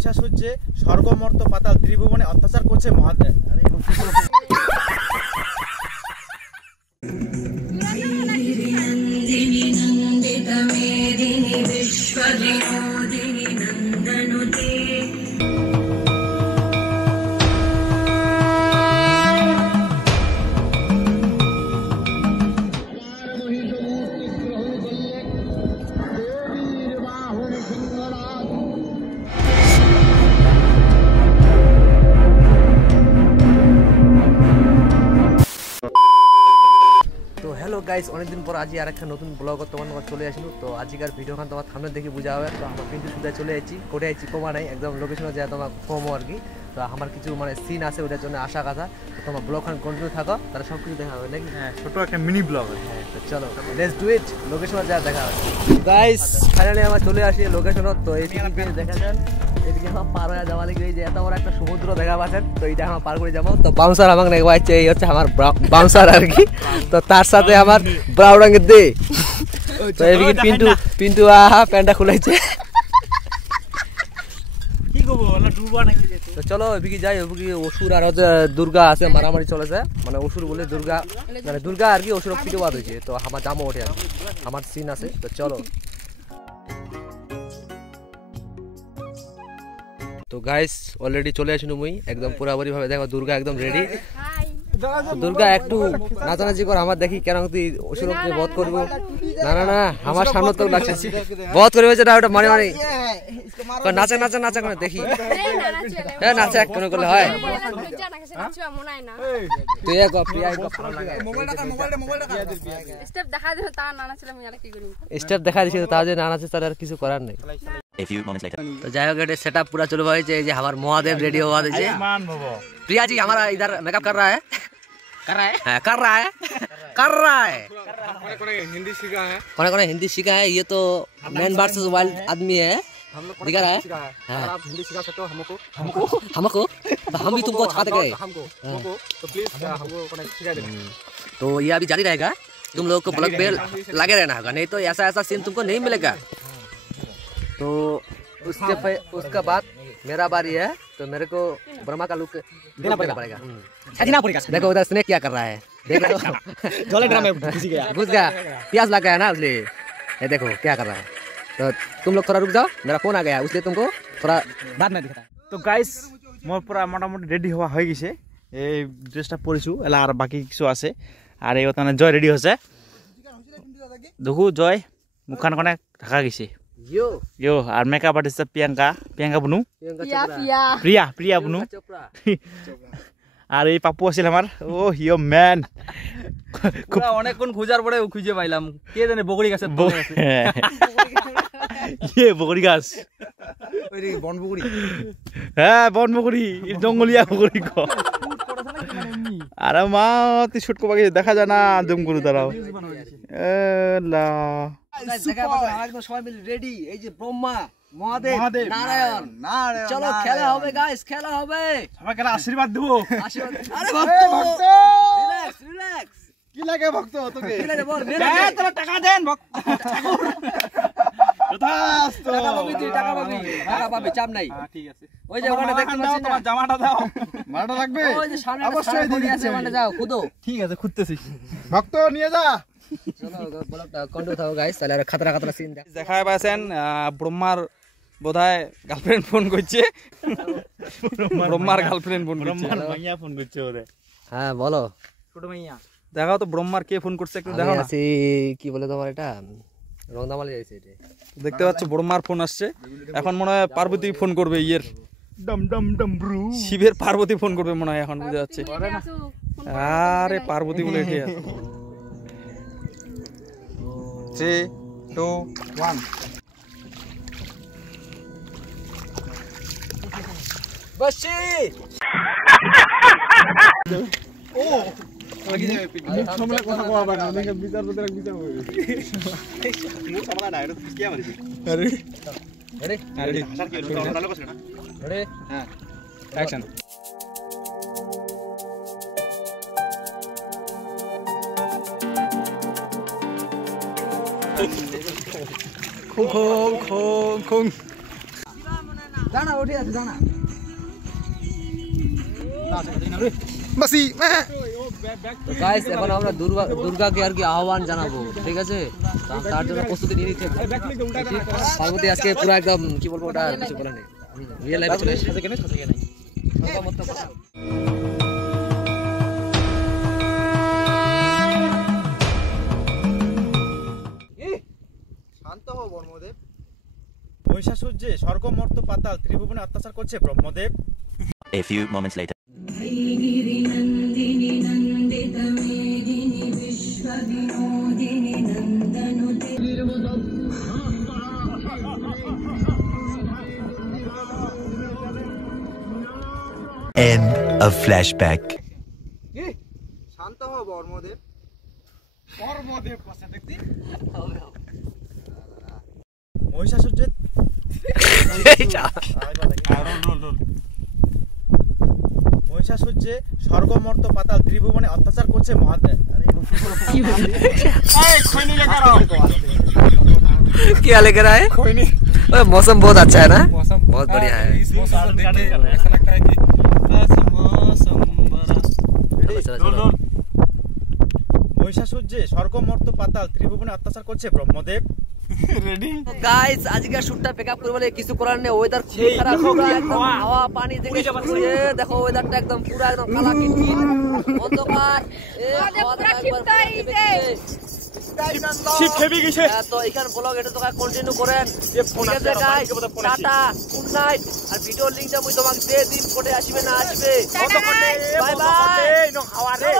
মহিষাসুর্যে স্বর্গমর্ত পাতাল ত্রিভুবনে অত্যাচার করছে মহাদেব। গাইস অনেকদিন পর আজ আর একটা নতুন ব্লগ তোমার চলে আসলো। তো আজকের ভিডিওখান তোমার থামনে দেখে বুঝা হবে। তো আমার কিন্তু সুদা চলে এসেছি, কোটে আছি কমা নাই, একদম লোকেশনে যায় তোমার কমো আর কি। তো আমার কিছু মানে সিন আছে, ওটার জন্য আসা কথা। তো তোমার ব্লগখান কন্টিনিউ থাকো, তাহলে সব কিছু দেখা হবে নাকি? হ্যাঁ, ছোট একটা মিনি ব্লগ। হ্যাঁ, তো চলো লেটস ডু ইট। লোকেশনে যা দেখা হবে গাইস। ফাইনালি আমরা চলে আসি লোকেশনে। তো এই দেখা যান এদিকে সব পার হয়ে যাওয়া লাগে, যে এত বড় একটা সমুদ্র দেখা পাচ্ছেন। তো এইটা আমরা পার করে যাবো। তো বাউন্সার আমাকে দেখবো আছে, এই হচ্ছে আমার বাউন্সার আর কি। তো তার সাথে আমার ব্রাউন রঙের দে। তো এদিকে পিন্টু পিন্টু আহা প্যান্টটা খুলেছে। কি করবো ডুবা নাকি? তো চলো এদিকে যাই। ওদিকে অসুর আর হচ্ছে দুর্গা আছে, মারামারি চলেছে। মানে অসুর বলে দুর্গা, মানে দুর্গা আর কি অসুর পিঠে বাদ হয়েছে। তো আমার জামা ওঠে আর আমার সিন আছে। তো চলো। তো গাইস অলরেডি চলে আসুন মুই একদম পুরাপুরি ভাবে। দেখো দুর্গা একদম রেডি। দুর্গা একটু নাচানাচি কর, আমার দেখি কেন তুই অসুরকে বধ করবো। না না না, আমার সামনে তো লাগছে বধ করবে না, ওটা মানে মানে নাচা নাচা নাচা করে দেখি। হ্যাঁ নাচা এক করে করলে হয়। তুই এক প্রিয়া স্টেপ দেখা দিয়েছিল, তা যে না নাচে তার আর কিছু করার নেই। तो যাই হোক এটা সেটআপ पूरा चल रहा है। ये हमारा महादेव रेडी हुआ है। प्रिया जी हमारा इधर मेकअप कर रहा है हिंदी सीखा है, कौन हिंदी सीखा है। ये तो मैन वर्सेस वाइल्ड आदमी है, दिखा रहा है। आप हिंदी सिखा सकते हो हमको हमको तो हम भी तुमको सिखा देंगे हमको तो प्लीज हमको सिखा देना। तो ये अभी जारी रहेगा, तुम लोग को ब्लॉग पे लगे रहना होगा, नहीं तो ऐसा ऐसा सीन तुमको नहीं मिलेगा। तो उसका बाद मेरा बारी है, तो मेरे को ब्रह्मा का लुक देना पड़ेगा। देखो उधर स्नेक क्या कर रहा है, देखो घुस गया, प्यास लग गया ना इसलिए। ये देखो क्या कर रहा है। तो तुम लोग थोड़ा रुक जाओ, मेरा फोन आ गया, इसलिए तुमको थोड़ा बाद में दिखाता। तो गाइस मोर पूरा मोटामुटी रेडी हुआ हो गई। এই ড্রেসটা পরিছো এলা আর বাকি কিছু আছে। আর এই ওখানে জয় রেডি হচ্ছে, দেখো জয় মুখখান কোনে ঢাকা গেছে। यो और मेकअप आर्टिस्ट प्रियंका बुनु, प्रिया बुनु। আর এই পাপু আছিল আমার। ও হিও ম্যান খুব অনেকক্ষণ খোঁজার পরে খুঁজে পাইলাম, কে জানে বগড়ি গাছে ইয়ে বগড়ি গাছ, ওই বন বগড়ি। হ্যাঁ বন বগড়ি, জঙ্গলিয়া বগড়ি ক। আরে মা তুই শুট করবা কিছু দেখা যায় না, জুম করে দাঁড়াও। এলা একদম সবাই মিলে রেডি। এই যে ব্রহ্মা মহাদেব নারায়ণ, চলো খেলা হবে গাইস, খেলা হবে। সবাইকে আশীর্বাদ দেবো। আরে ভক্ত রিল্যাক্স রিল্যাক্স। কি লাগে ভক্ত তোকে? কি লাগে বল? তোরা টাকা দেন ভক্ত। টাকা পাবি, চাপ নাই। ঠিক আছে, ওই যে ওখানে দেখতে পাচ্ছিস তোমার জামাটা দাও। মারাটা লাগবে? ওই যে সামনে অবশ্যই দিয়ে আছে, ওখানে যাও খুদো। ঠিক আছে খুঁজতেছি, ভক্ত নিয়ে যা। চলো ব্লগটা কন্টিনিউ থাকো গাইস, তাহলে আর খাতরা খাতরা সিন দেখায় পাচ্ছেন। ব্রহ্মার বোধহয় গার্লফ্রেন্ড ফোন করছে, ব্রহ্মার গার্লফ্রেন্ড ফোন করছে, ব্রহ্মার মাইয়া ফোন করছে ওরে। হ্যাঁ বলো ছোট মাইয়া, দেখাও তো ব্রহ্মার কে ফোন করছে একটু দেখাও না। কি বলে তোমার এটা রংদামালি যাইছে এটা। দেখতে পাচ্ছ ব্রহ্মার ফোন আসছে। এখন মনে হয় পার্বতী ফোন করবে, ইয়ের ডম ডম ডম ব্রু, শিবের পার্বতী ফোন করবে মনে হয় এখন, বুঝা যাচ্ছে। আরে পার্বতী বলে এটি 3 2 1 বসি। ও আগে যাবে মুখ সামনে কথা কওয়া না, দেখে বিচার তো দেখ বিচার হবে। মুখ সামনে না, এটা কি আমারে। আরে রেডি রেডি হাসার কি হলো, ভালো করছ না? রেডি হ্যাঁ অ্যাকশন। 콩콩 콩콩 জানা উঠে আছে জানা মাসি তো গাইস এখন আমরা দুর্গাকে আর কি আহ্বান জানাবো ঠিক আছে তার জন্য প্রস্তুতি নিয়ে নিতে পার্বতী আজকে পুরো একদম কি বলবো ওটা কিছু বলা নেই রিয়েল লাইফে চলে এসেছে শান্ত হও বর্মদেব। মহিষাসুর যে স্বর্গ মর্ত পাতাল ত্রিভুবনে অত্যাচার করছে Brahmadev. A few moments later. End of flashback. শান্ত হও বর্মদেব। মহিষাসুর যে মহিষাসুর যে স্বর্গ মর্ত পাতাল ত্রিভুবনে অত্যাচার করছে মহাদেব। क्या लेकर आए मौसम बहुत अच्छा है ना बहुत बढ़िया है মহিষাসুর যে স্বর্গ মর্ত পাতাল ত্রিভুবনে অত্যাচার করছে ব্রহ্মদেব। গাইস আজকের শুটটা পিকআপ করে বলে কিছু করার নেই ওয়েদার খুব খারাপ পুরো একদম হাওয়া পানি দেখে শুয়ে দেখো ওয়েদারটা একদম পুরো একদম কালা কিটকিট অন্ধকার পুরো খিপতাইছে শীত খেপে গেছে। তো এখান ব্লগ এটা তো কন্টিনিউ করেন ঠিক আছে গাইস টাটা গুড নাইট আর ভিডিও লিংকটা মই তোমাকে দিয়ে দিম কোটে আসবে না আসবে বাই বাই হাওয়া রে